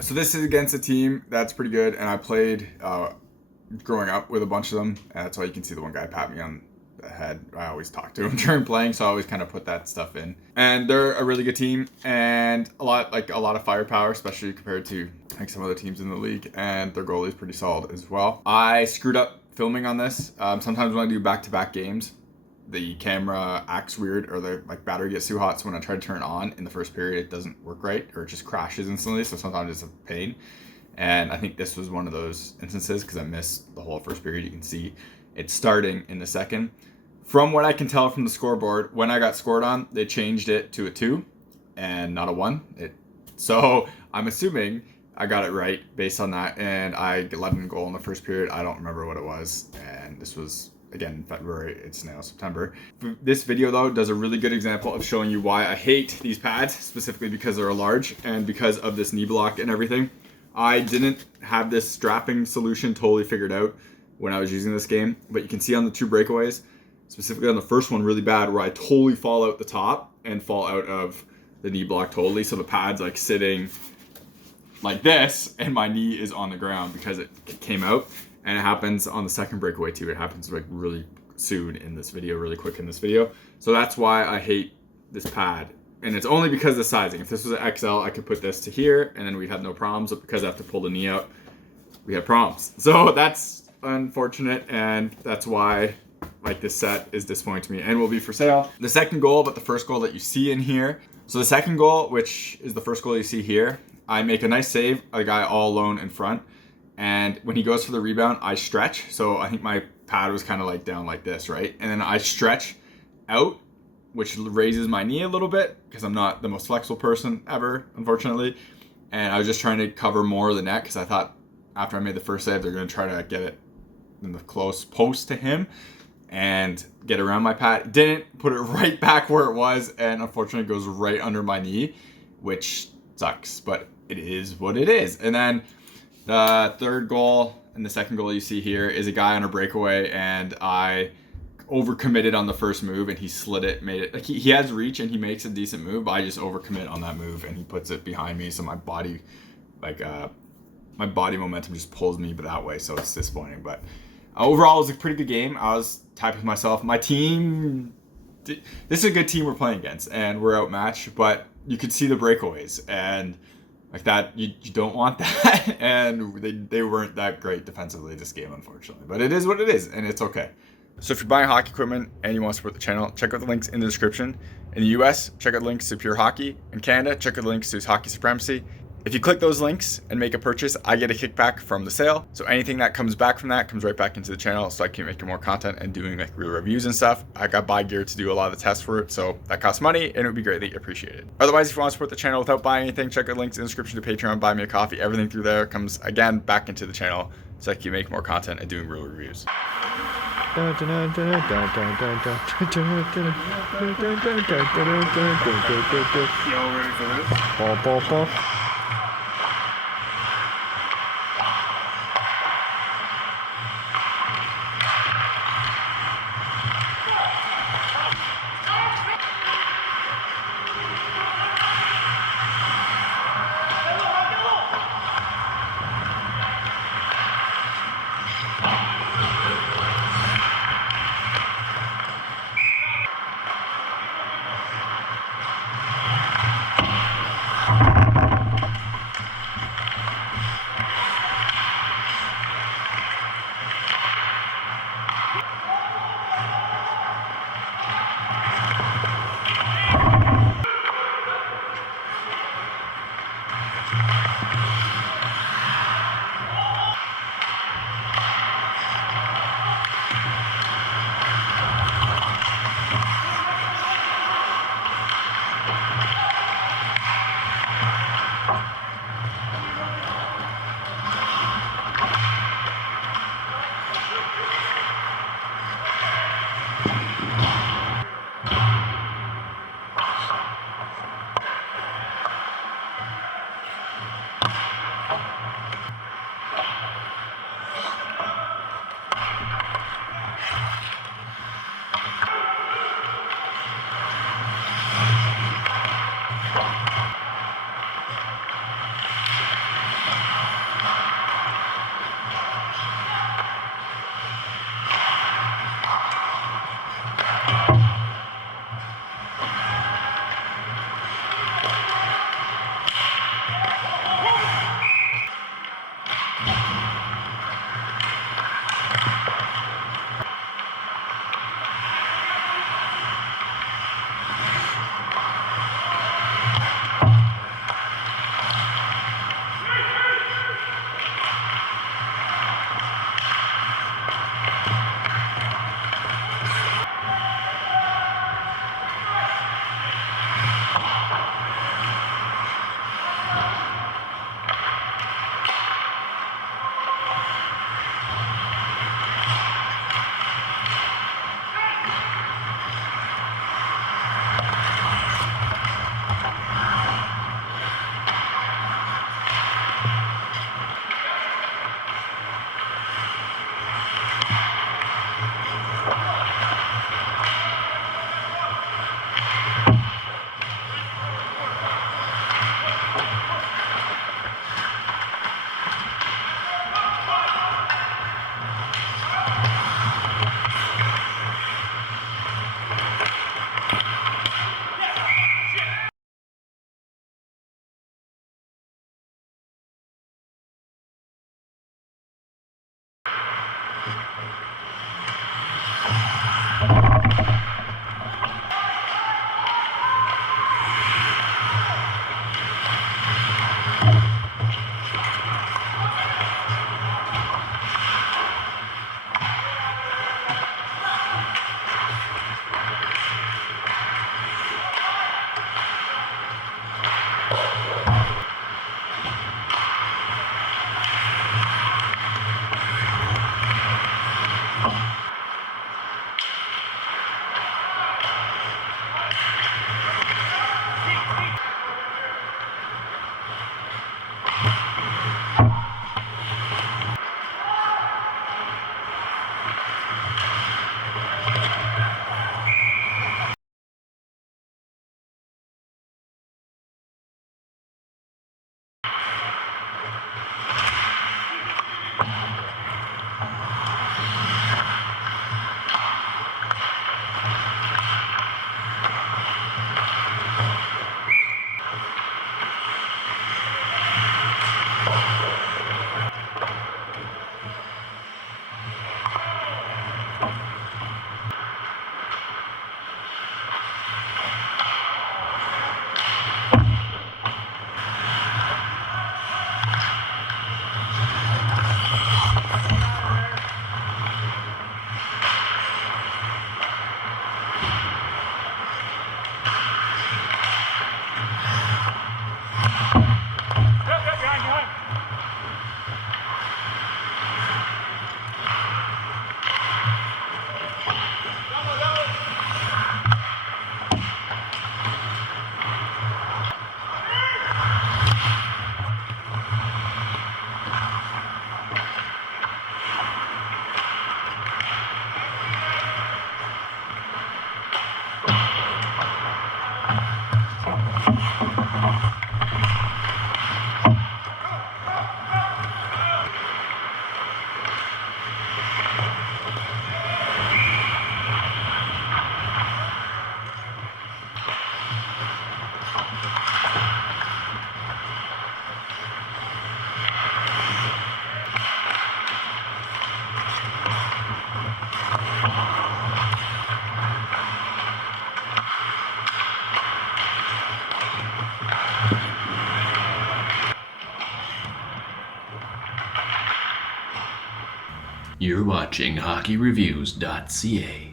So this is against a team that's pretty good, and I played growing up with a bunch of them. That's why you can see the one guy pat me on the head. I always talk to him during playing, so I always kind of put that stuff in. And they're a really good team, and a lot of firepower, especially compared to like some other teams in the league. And their goalie is pretty solid as well. I screwed up filming on this. Sometimes when I do back-to-back games, the camera acts weird, or the battery gets too hot, so when I try to turn it on in the first period, it doesn't work right, or it just crashes instantly, so sometimes it's a pain. And I think this was one of those instances because I missed the whole first period. You can see it's starting in the second. From what I can tell from the scoreboard, when I got scored on, they changed it to a 2 and not a 1. So I'm assuming I got it right based on that, and I let in a goal in the first period. I don't remember what it was, and this was again in February. It's now September. This video though does a really good example of showing you why I hate these pads, specifically because they're large and because of this knee block and everything. I didn't have this strapping solution totally figured out when I was using this game, but you can see on the 2 breakaways, specifically on the first one really bad, where I totally fall out the top and fall out of the knee block totally. So the pad's like sitting like this and my knee is on the ground because it came out. And it happens on the second breakaway too. It happens like really soon in this video, really quick in this video. So that's why I hate this pad. And it's only because of the sizing. If this was an XL, I could put this to here and then we'd have no problems. But because I have to pull the knee out, we have problems. So that's unfortunate, and that's why this set is disappointing to me and will be for sale. The second goal, but the first goal that you see in here. So the second goal, which is the first goal you see here, I make a nice save, a guy all alone in front. And when he goes for the rebound, I stretch. So I think my pad was kind of down like this, right? And then I stretch out, which raises my knee a little bit because I'm not the most flexible person ever, unfortunately. And I was just trying to cover more of the net because I thought after I made the first save, they're going to try to get it in the close post to him and get around my pad. Didn't, put it right back where it was, and unfortunately it goes right under my knee, which sucks, but it is what it is. And then the third goal and the second goal you see here is a guy on a breakaway, and I overcommitted on the first move and he slid it, made it, he has reach and he makes a decent move, but I just overcommit on that move and he puts it behind me, so my body my body momentum just pulls me that way, so it's disappointing. But overall it was a pretty good game. I was happy with myself. My team, this is a good team we're playing against and we're outmatched, but you could see the breakaways and that you don't want that. And they weren't that great defensively this game, unfortunately, but it is what it is and it's okay. So if you're buying hockey equipment and you want to support the channel, check out the links in the description. In the US, check out the links to Pure Hockey. In Canada, check out the links to Hockey Supremacy. If you click those links and make a purchase, I get a kickback from the sale. So anything that comes back from that comes right back into the channel, so I can make more content and doing real reviews and stuff. I got buy gear to do a lot of the tests for it, so that costs money and it would be greatly appreciated. Otherwise, if you want to support the channel without buying anything, check out links in the description to Patreon, buy me a coffee. Everything through there comes again back into the channel, so I can make more content and doing real reviews. Y'all ready for this? Ball, ball, ball. You're watching HockeyReviews.ca.